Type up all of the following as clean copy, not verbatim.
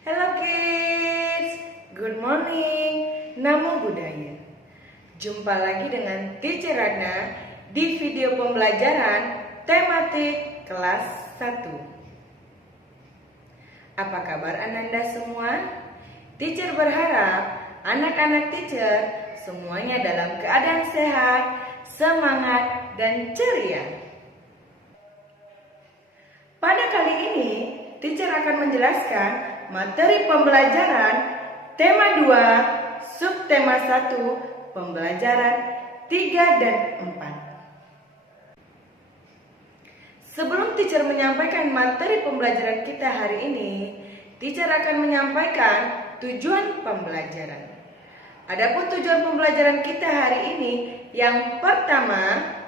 Hello kids, good morning. Namo Buddhaya. Jumpa lagi dengan Teacher Radna di video pembelajaran tematik kelas 1. Apa kabar Ananda semua? Teacher berharap anak-anak teacher semuanya dalam keadaan sehat, semangat, dan ceria. Pada kali ini, teacher akan menjelaskan materi pembelajaran tema 2, subtema 1, pembelajaran 3 dan 4. Sebelum teacher menyampaikan materi pembelajaran kita hari ini, teacher akan menyampaikan tujuan pembelajaran. Adapun tujuan pembelajaran kita hari ini, yang pertama,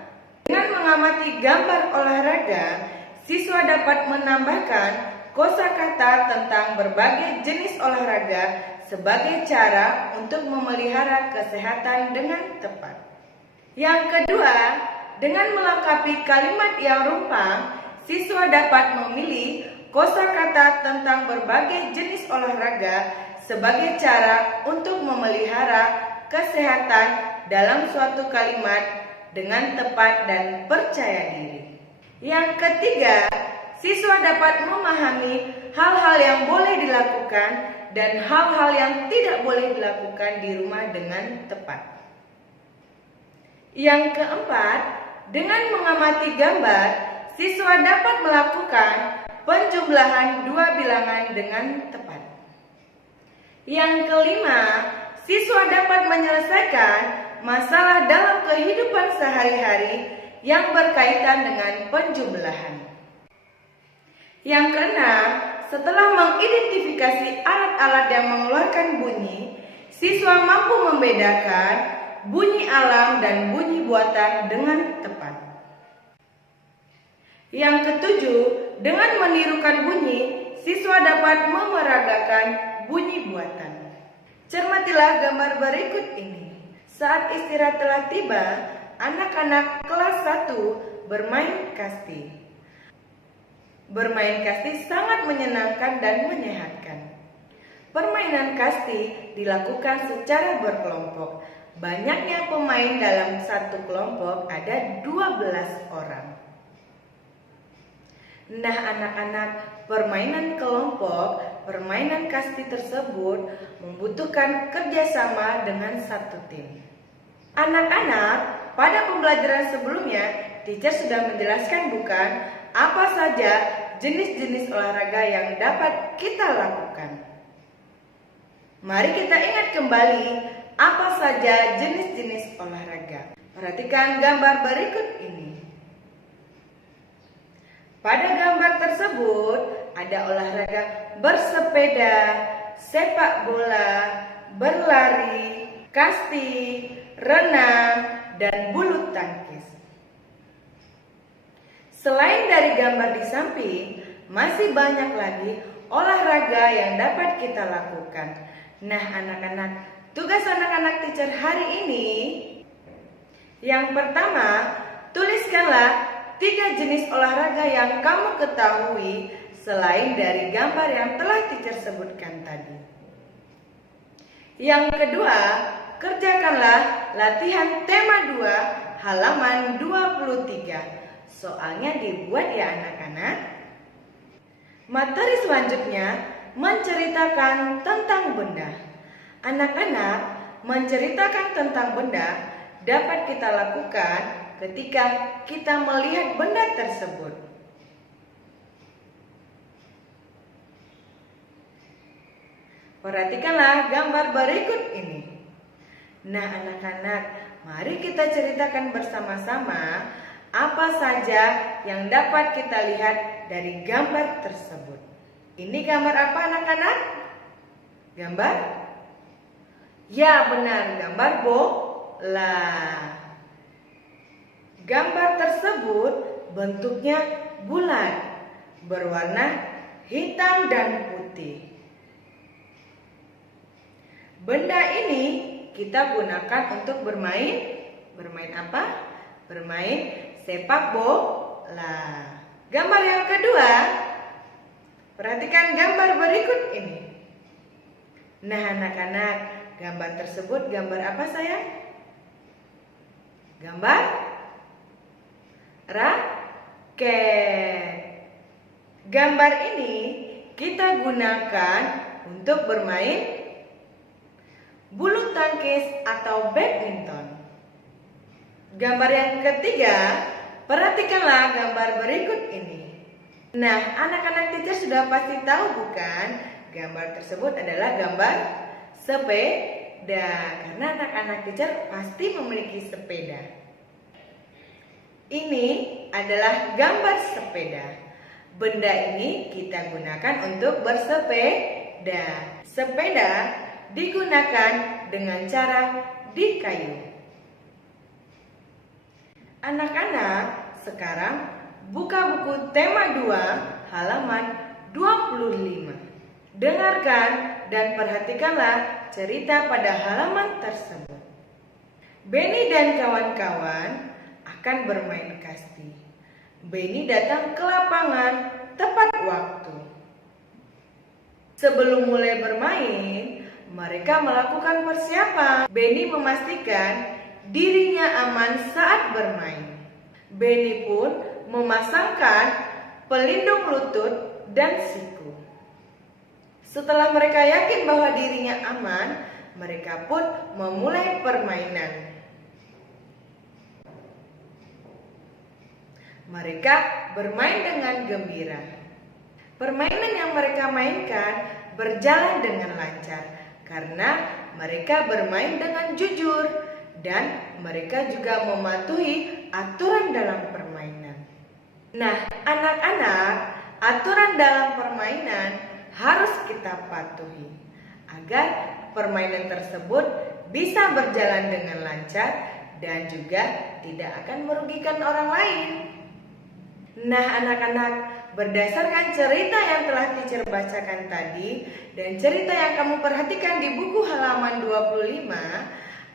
dengan mengamati gambar olahraga, siswa dapat menambahkan kosakata tentang berbagai jenis olahraga sebagai cara untuk memelihara kesehatan dengan tepat. Yang kedua, dengan melengkapi kalimat yang rumpang, siswa dapat memilih kosakata tentang berbagai jenis olahraga sebagai cara untuk memelihara kesehatan dalam suatu kalimat dengan tepat dan percaya diri. Yang ketiga, siswa dapat memahami hal-hal yang boleh dilakukan dan hal-hal yang tidak boleh dilakukan di rumah dengan tepat. Yang keempat, dengan mengamati gambar, siswa dapat melakukan penjumlahan dua bilangan dengan tepat. Yang kelima, siswa dapat menyelesaikan masalah dalam kehidupan sehari-hari yang berkaitan dengan penjumlahan. Yang keenam, setelah mengidentifikasi alat-alat yang mengeluarkan bunyi, siswa mampu membedakan bunyi alam dan bunyi buatan dengan tepat. Yang ketujuh, dengan menirukan bunyi, siswa dapat memeragakan bunyi buatan. Cermatilah gambar berikut ini. Saat istirahat telah tiba, anak-anak kelas 1 bermain kasti. Bermain kasti sangat menyenangkan dan menyehatkan. Permainan kasti dilakukan secara berkelompok. Banyaknya pemain dalam satu kelompok ada 12 orang. Nah anak-anak, permainan kelompok, permainan kasti tersebut membutuhkan kerjasama dengan satu tim. Anak-anak, pada pembelajaran sebelumnya, teacher sudah menjelaskan bukan apa saja jenis-jenis olahraga yang dapat kita lakukan. Mari kita ingat kembali apa saja jenis-jenis olahraga. Perhatikan gambar berikut ini. Pada gambar tersebut ada olahraga bersepeda, sepak bola, berlari, kasti, renang, dan bulu tangkis. Selain dari gambar di samping, masih banyak lagi olahraga yang dapat kita lakukan. Nah anak-anak, tugas anak-anak teacher hari ini, yang pertama, tuliskanlah 3 jenis olahraga yang kamu ketahui selain dari gambar yang telah teacher sebutkan tadi. Yang kedua, kerjakanlah latihan tema 2 halaman 23. Soalnya dibuat ya anak-anak. Materi selanjutnya menceritakan tentang benda. Anak-anak, menceritakan tentang benda dapat kita lakukan ketika kita melihat benda tersebut. Perhatikanlah gambar berikut ini. Nah anak-anak, mari kita ceritakan bersama-sama apa saja yang dapat kita lihat dari gambar tersebut. Ini gambar apa anak-anak? Gambar? Ya benar, gambar bola. Gambar tersebut bentuknya bulat, berwarna hitam dan putih. Benda ini kita gunakan untuk bermain apa? Bermain sepak bola. Gambar yang kedua, perhatikan gambar berikut ini. Nah anak-anak, gambar tersebut gambar apa sayang? Gambar raket. Gambar ini kita gunakan untuk bermain bulu tangkis atau badminton. Gambar yang ketiga, perhatikanlah gambar berikut ini. Nah, anak-anak teacher sudah pasti tahu bukan? Gambar tersebut adalah gambar sepeda. Karena anak-anak teacher pasti memiliki sepeda. Ini adalah gambar sepeda. Benda ini kita gunakan untuk bersepeda. Sepeda digunakan dengan cara di kayu. Anak-anak, sekarang buka buku tema 2 halaman 25. Dengarkan dan perhatikanlah cerita pada halaman tersebut. Benny dan kawan-kawan akan bermain kasti. Benny datang ke lapangan tepat waktu. Sebelum mulai bermain, mereka melakukan persiapan. Benny memastikan dirinya aman saat bermain. Benny pun memasangkan pelindung lutut dan siku. Setelah mereka yakin bahwa dirinya aman, mereka pun memulai permainan. Mereka bermain dengan gembira. Permainan yang mereka mainkan berjalan dengan lancar karena mereka bermain dengan jujur dan mereka juga mematuhi aturan dalam permainan. Nah, anak-anak, aturan dalam permainan harus kita patuhi agar permainan tersebut bisa berjalan dengan lancar dan juga tidak akan merugikan orang lain. Nah anak-anak, berdasarkan cerita yang telah teacher bacakan tadi dan cerita yang kamu perhatikan di buku halaman 25,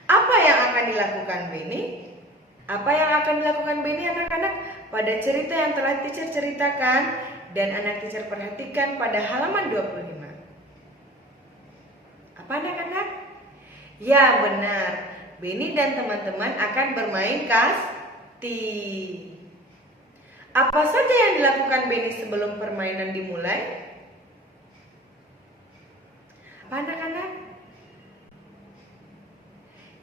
apa yang akan dilakukan Benny? Apa yang akan dilakukan Benny anak-anak pada cerita yang telah teacher ceritakan dan anak teacher perhatikan pada halaman 25? Apa anak-anak? Ya benar, Benny dan teman-teman akan bermain kasti. Apa saja yang dilakukan Benny sebelum permainan dimulai? Apa anak-anak?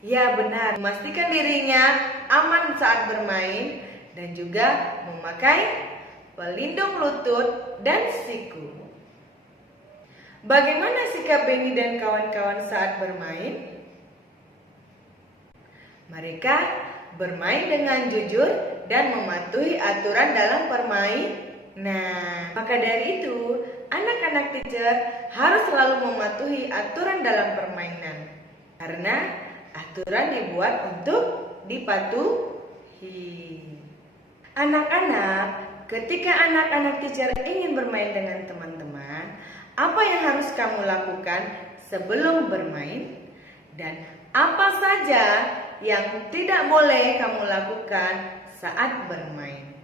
Ya benar, memastikan dirinya aman saat bermain dan juga memakai pelindung lutut dan siku. Bagaimana sikap Benny dan kawan-kawan saat bermain? Mereka bermain dengan jujur dan mematuhi aturan dalam permainan. Maka dari itu, anak-anak teacher harus selalu mematuhi aturan dalam permainan. Karena aturan dibuat untuk dipatuhi. Anak-anak, ketika anak-anak teacher ingin bermain dengan teman-teman, apa yang harus kamu lakukan sebelum bermain? Dan apa saja yang tidak boleh kamu lakukan saat bermain?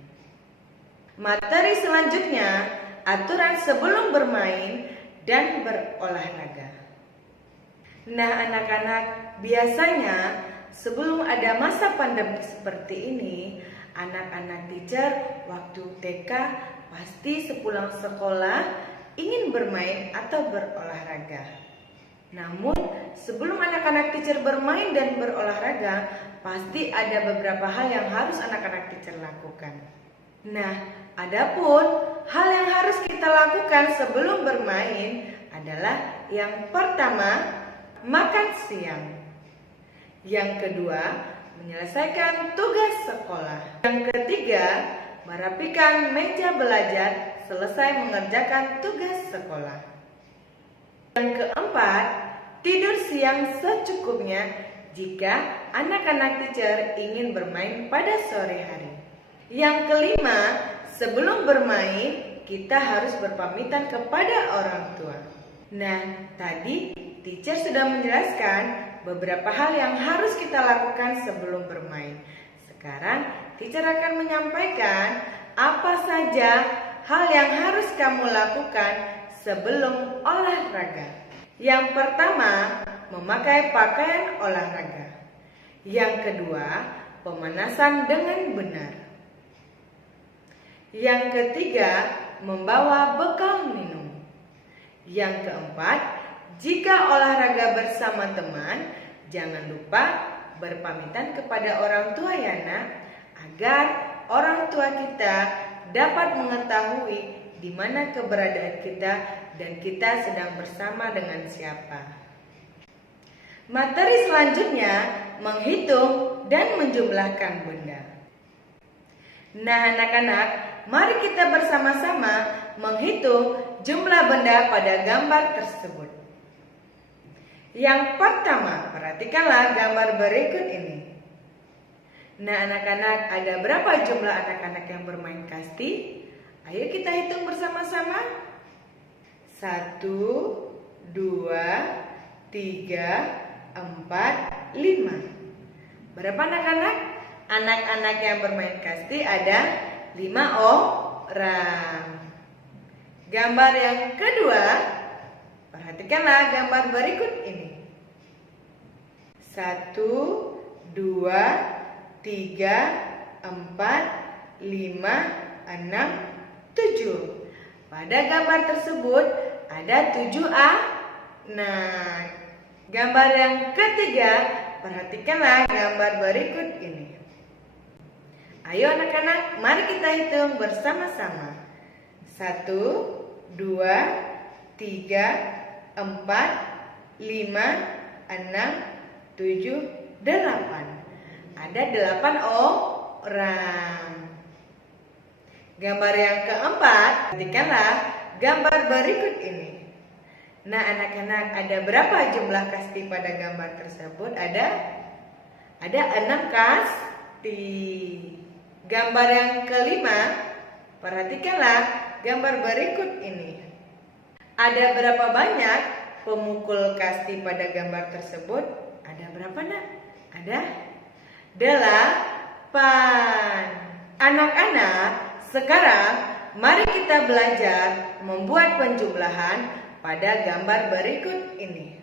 Materi selanjutnya, aturan sebelum bermain dan berolahraga. Nah anak-anak, biasanya sebelum ada masa pandemi seperti ini, anak-anak teacher waktu TK pasti sepulang sekolah ingin bermain atau berolahraga. Namun sebelum anak-anak teacher bermain dan berolahraga, pasti ada beberapa hal yang harus anak-anak teacher lakukan. Nah, adapun hal yang harus kita lakukan sebelum bermain adalah yang pertama, makan siang. Yang kedua, menyelesaikan tugas sekolah. Yang ketiga, merapikan meja belajar selesai mengerjakan tugas sekolah. Yang keempat, tidur siang secukupnya jika anak-anak teacher ingin bermain pada sore hari. Yang kelima, sebelum bermain kita harus berpamitan kepada orang tua. Nah, tadi teacher sudah menjelaskan beberapa hal yang harus kita lakukan sebelum bermain. Sekarang teacher akan menyampaikan apa saja hal yang harus kamu lakukan sebelum olahraga. Yang pertama, memakai pakaian olahraga. Yang kedua, pemanasan dengan benar. Yang ketiga, membawa bekal minum. Yang keempat, jika olahraga bersama teman, jangan lupa berpamitan kepada orang tua ya nak, agar orang tua kita dapat mengetahui di mana keberadaan kita dan kita sedang bersama dengan siapa. Materi selanjutnya menghitung dan menjumlahkan benda. Nah anak-anak, mari kita bersama-sama menghitung jumlah benda pada gambar tersebut. Yang pertama, perhatikanlah gambar berikut ini. Nah anak-anak, ada berapa jumlah anak-anak yang bermain kasti? Ayo kita hitung bersama-sama. 1, 2, 3, 4, 5. Berapa anak-anak? Anak-anak yang bermain kasti ada 5 orang. Gambar yang kedua, perhatikanlah gambar berikut ini. 1, 2, 3, 4, 5, 6, 7. Pada gambar tersebut ada 7 anak. Gambar yang ketiga, perhatikanlah gambar berikut ini. Ayo anak-anak, mari kita hitung bersama-sama. 1, 2, 3, 4, 5, 6, 7, 8. Ada 8 orang. Gambar yang keempat, perhatikanlah gambar berikut ini. Nah anak-anak, ada berapa jumlah kasti pada gambar tersebut? Ada 6 kasti. Gambar yang kelima, perhatikanlah gambar berikut ini. Ada berapa banyak pemukul kasti pada gambar tersebut? Ada berapa nak? Ada 8. Anak-anak, sekarang mari kita belajar membuat penjumlahan pada gambar berikut ini.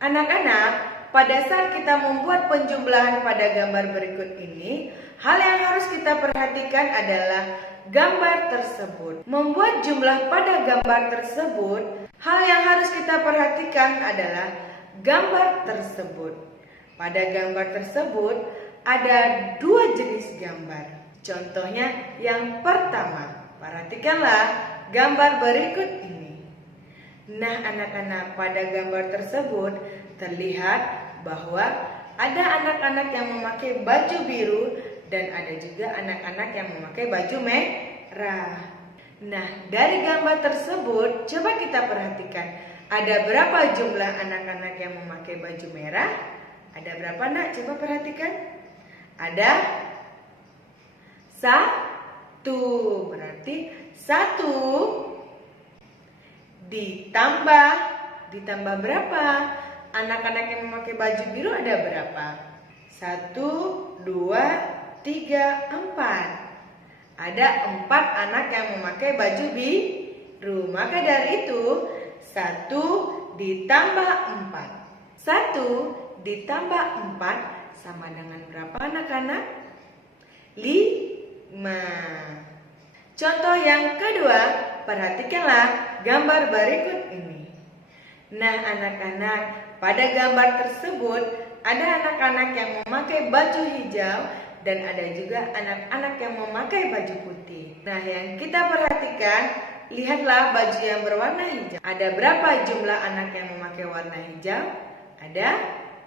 Anak-anak, pada saat kita membuat penjumlahan pada gambar berikut ini, hal yang harus kita perhatikan adalah gambar tersebut. Membuat jumlah pada gambar tersebut, hal yang harus kita perhatikan adalah gambar tersebut. Pada gambar tersebut ada 2 jenis gambar. Contohnya yang pertama, perhatikanlah gambar berikut ini. Nah anak-anak, pada gambar tersebut terlihat bahwa ada anak-anak yang memakai baju biru dan ada juga anak-anak yang memakai baju merah. Nah dari gambar tersebut coba kita perhatikan, ada berapa jumlah anak-anak yang memakai baju merah? Ada berapa nak? Coba perhatikan. Ada 1. Berarti 1 ditambah berapa? Anak-anak yang memakai baju biru ada berapa? 1, 2, 3, 4. Ada 4 anak yang memakai baju biru. Maka dari itu 1 ditambah 4. 1 ditambah 4 sama dengan berapa anak-anak? 5. Contoh yang kedua, perhatikanlah gambar berikut ini. Nah anak-anak, pada gambar tersebut ada anak-anak yang memakai baju hijau dan ada juga anak-anak yang memakai baju putih. Nah yang kita perhatikan, lihatlah baju yang berwarna hijau. Ada berapa jumlah anak yang memakai warna hijau? Ada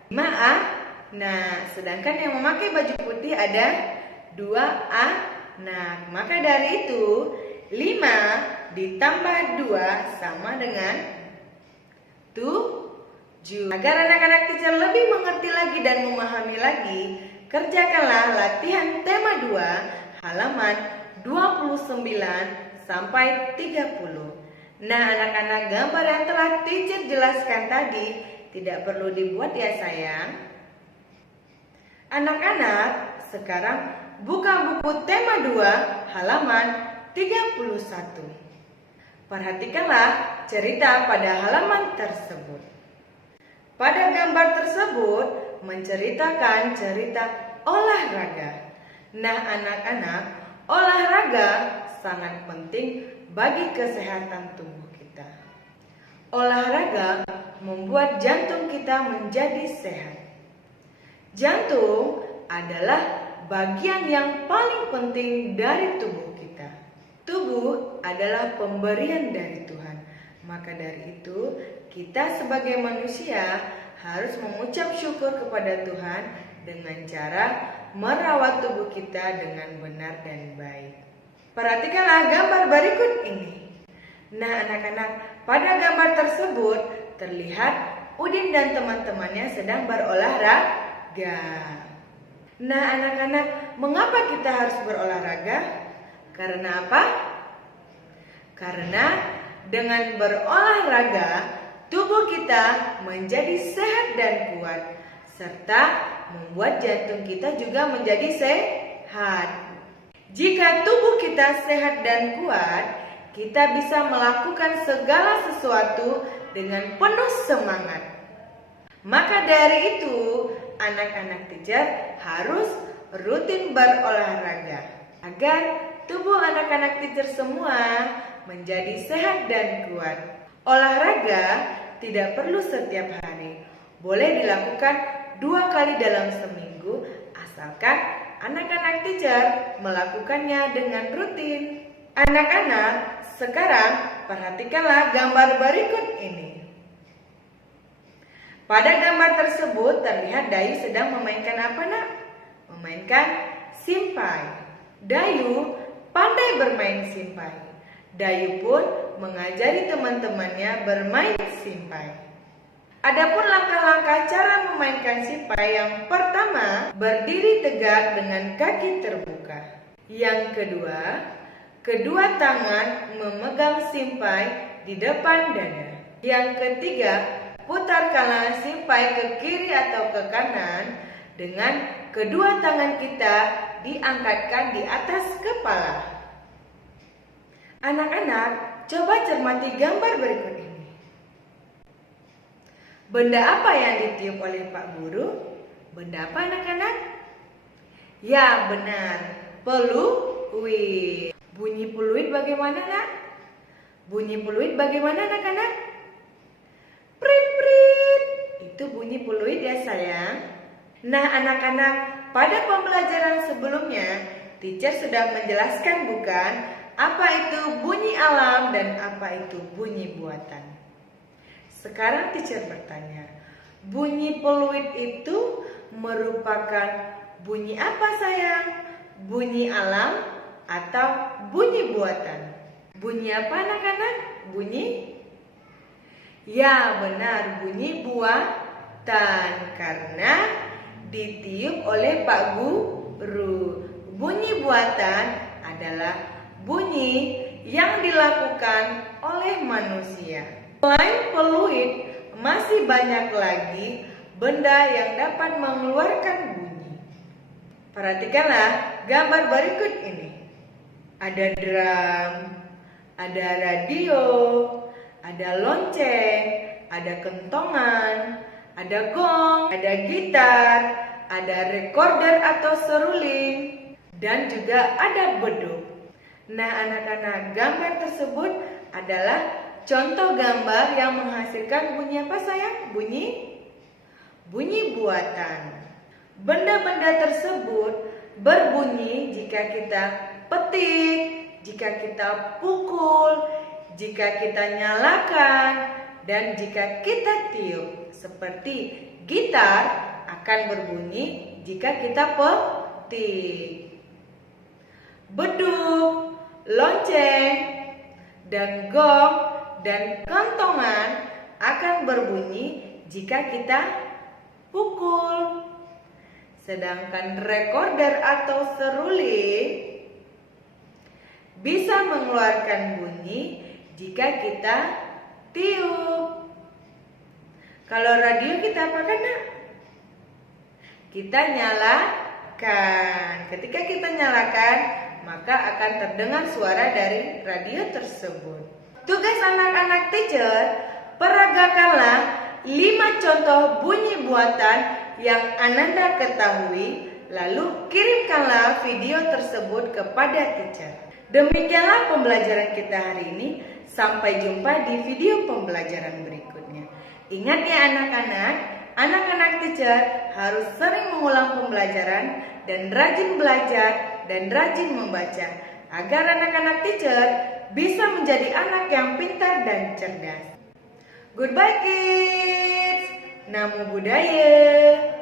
5 anak. Sedangkan yang memakai baju putih ada 2 anak. Maka dari itu 5 ditambah 2 sama dengan 7. Agar anak-anak teacher lebih mengerti lagi dan memahami lagi, kerjakanlah latihan tema 2 halaman 29 sampai 30. Nah anak-anak, gambar yang telah teacher jelaskan tadi tidak perlu dibuat ya sayang. Anak-anak, sekarang buka buku tema 2 halaman 31. Perhatikanlah cerita pada halaman tersebut. Pada gambar tersebut menceritakan cerita olahraga. Nah, anak-anak, olahraga sangat penting bagi kesehatan tubuh kita. Olahraga membuat jantung kita menjadi sehat. Jantung adalah bagian yang paling penting dari tubuh kita. Tubuh adalah pemberian dari Tuhan. Maka dari itu, kita sebagai manusia harus mengucap syukur kepada Tuhan dengan cara merawat tubuh kita dengan benar dan baik. Perhatikanlah gambar berikut ini. Nah, anak-anak, pada gambar tersebut terlihat Udin dan teman-temannya sedang berolahraga. Nah, anak-anak, mengapa kita harus berolahraga? Karena apa? Karena dengan berolahraga, tubuh kita menjadi sehat dan kuat, serta membuat jantung kita juga menjadi sehat. Jika tubuh kita sehat dan kuat, kita bisa melakukan segala sesuatu dengan penuh semangat. Maka dari itu, anak-anak teacher harus rutin berolahraga agar tubuh anak-anak teacher semua menjadi sehat dan kuat. Olahraga tidak perlu setiap hari, boleh dilakukan 2 kali dalam seminggu, asalkan anak-anak teacher melakukannya dengan rutin. Anak-anak, sekarang perhatikanlah gambar berikut ini. Pada gambar tersebut terlihat Dayu sedang memainkan apa, nak? Memainkan simpai. Dayu pandai bermain simpai. Dayu pun mengajari teman-temannya bermain simpai. Adapun langkah-langkah cara memainkan simpai, yang pertama, berdiri tegak dengan kaki terbuka. Yang kedua, kedua tangan memegang simpai di depan dada. Yang ketiga, putarkanlah simpai ke kiri atau ke kanan dengan kedua tangan kita diangkatkan di atas kepala. Anak-anak, coba cermati gambar berikut ini. Benda apa yang ditiup oleh Pak Guru? Benda apa, anak-anak? Ya, benar, peluit. Bunyi peluit bagaimana, nak? Bunyi peluit bagaimana, anak-anak? Prit-prit. Itu bunyi peluit ya, sayang. Nah, anak-anak, pada pembelajaran sebelumnya, teacher sudah menjelaskan bukan apa itu bunyi alam dan apa itu bunyi buatan. Sekarang teacher bertanya, bunyi peluit itu merupakan bunyi apa, sayang? Bunyi alam atau bunyi buatan? Bunyi apa, anak-anak? Bunyi? Ya, benar, bunyi buatan karena ditiup oleh Pak Guru. Bunyi buatan adalah bunyi yang dilakukan oleh manusia. Selain peluit, masih banyak lagi benda yang dapat mengeluarkan bunyi. Perhatikanlah gambar berikut ini. Ada drum, ada radio, ada lonceng, ada kentongan, ada gong, ada gitar, ada recorder atau seruling, dan juga ada beduk. Nah, anak-anak, gambar tersebut adalah contoh gambar yang menghasilkan bunyi apa, sayang? Bunyi buatan. Benda-benda tersebut berbunyi jika kita petik, jika kita pukul, jika kita nyalakan, dan jika kita tiup. Seperti gitar akan berbunyi jika kita petik. Beduk, lonceng, dan gong, dan kentongan akan berbunyi jika kita pukul. Sedangkan recorder atau seruling bisa mengeluarkan bunyi jika kita tiup. Kalau radio kita apakan, nak? Kita nyalakan. Ketika kita nyalakan, maka akan terdengar suara dari radio tersebut. Tugas anak-anak teacher, peragakanlah 5 contoh bunyi buatan yang Ananda ketahui, lalu kirimkanlah video tersebut kepada teacher. Demikianlah pembelajaran kita hari ini. Sampai jumpa di video pembelajaran berikutnya. Ingat ya anak-anak teacher harus sering mengulang pembelajaran dan rajin belajar dan rajin membaca agar anak-anak teacher bisa menjadi anak yang pintar dan cerdas. Goodbye kids. Namo Buddhaya.